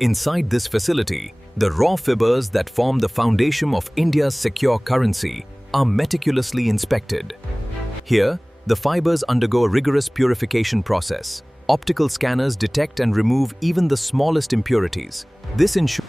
Inside this facility, the raw fibers that form the foundation of India's secure currency are meticulously inspected. Here, the fibers undergo a rigorous purification process. Optical scanners detect and remove even the smallest impurities. This ensures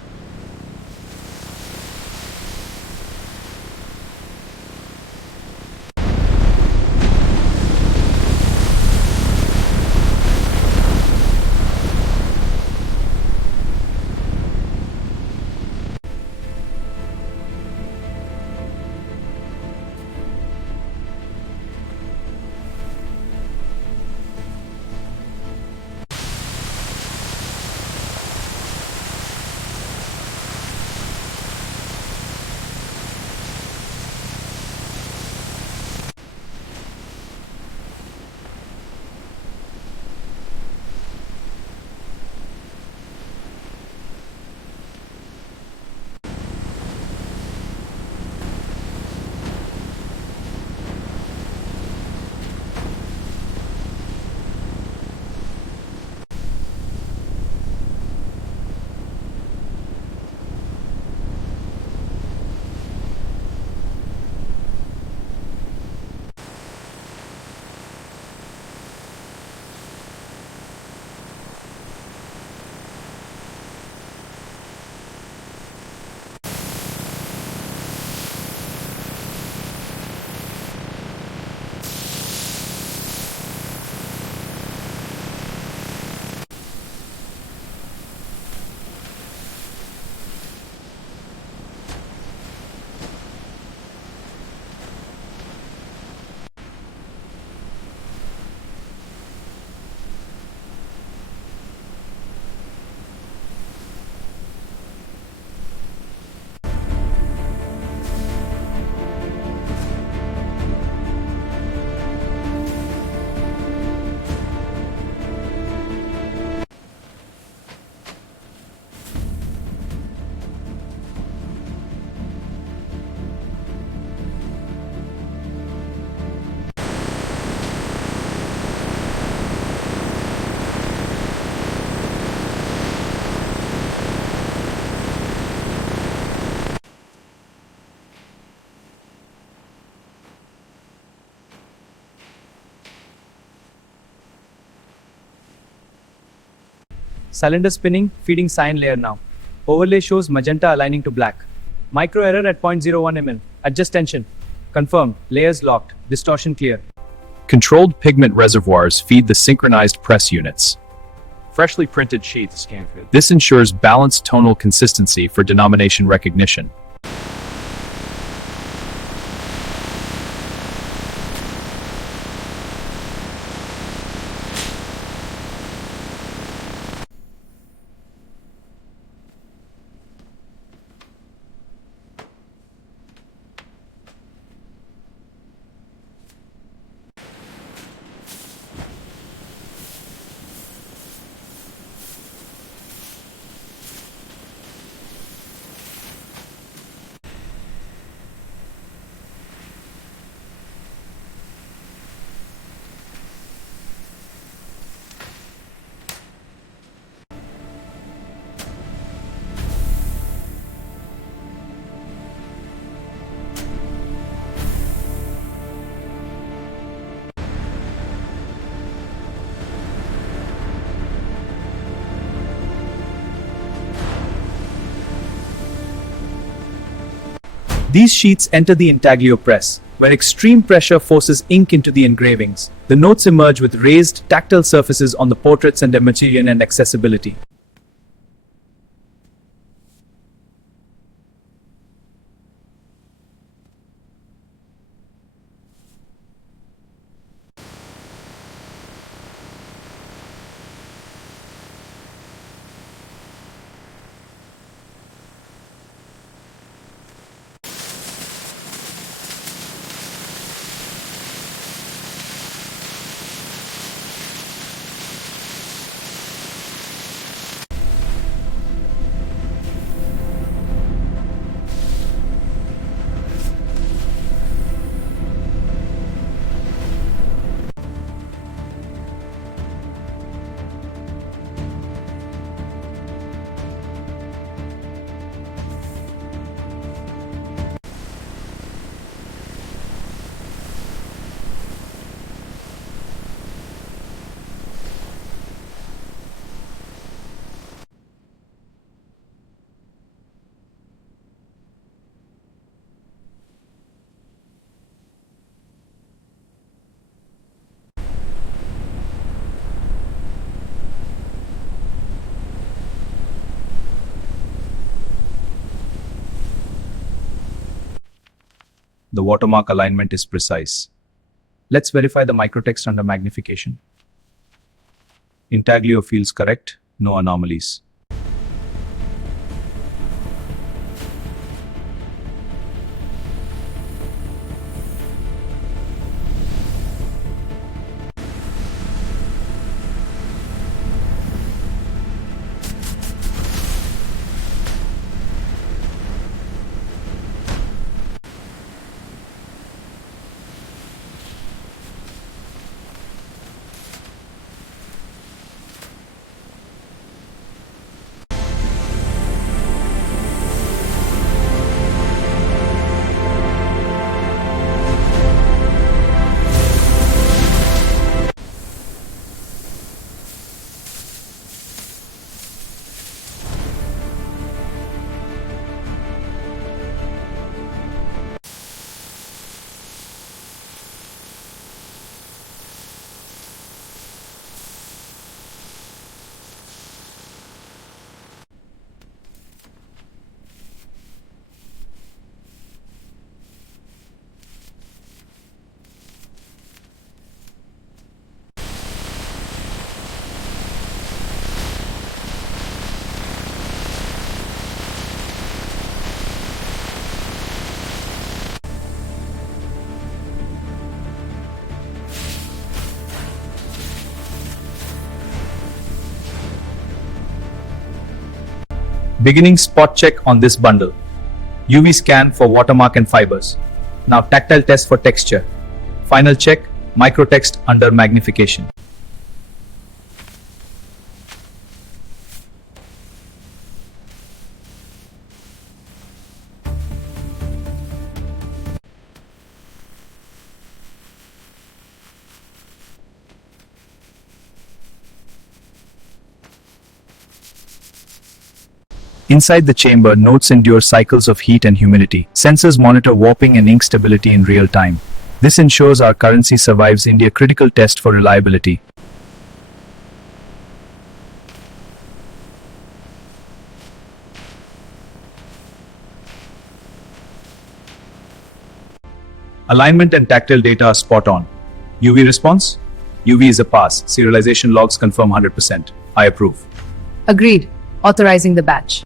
Cylinder spinning, feeding cyan layer now. Overlay shows magenta aligning to black. Micro error at 0.01 mm. Adjust tension. Confirmed. Layers locked. Distortion clear. Controlled pigment reservoirs feed the synchronized press units. Freshly printed sheaths. This ensures balanced tonal consistency for denomination recognition. These sheets enter the intaglio press, where extreme pressure forces ink into the engravings. The notes emerge with raised, tactile surfaces on the portraits and their material and accessibility. The watermark alignment is precise. Let's verify the microtext under magnification. Intaglio feels correct, no anomalies. Beginning spot check on this bundle. UV scan for watermark and fibers. Now tactile test for texture. Final check, microtext under magnification. Inside the chamber, notes endure cycles of heat and humidity. Sensors monitor warping and ink stability in real time. This ensures our currency survives India's critical test for reliability. Alignment and tactile data are spot on. UV response? UV is a pass. Serialization logs confirm 100%. I approve. Agreed. Authorizing the batch.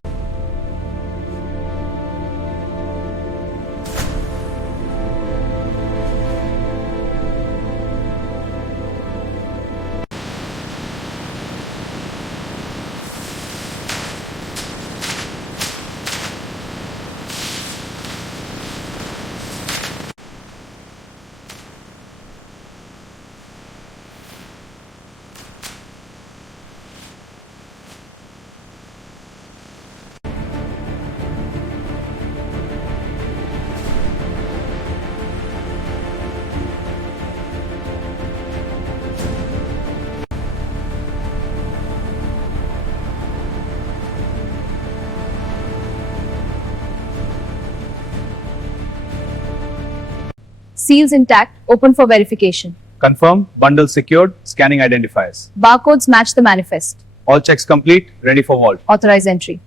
Seals intact, open for verification. Confirm, bundle secured, scanning identifiers. Barcodes match the manifest. All checks complete, ready for vault. Authorize entry.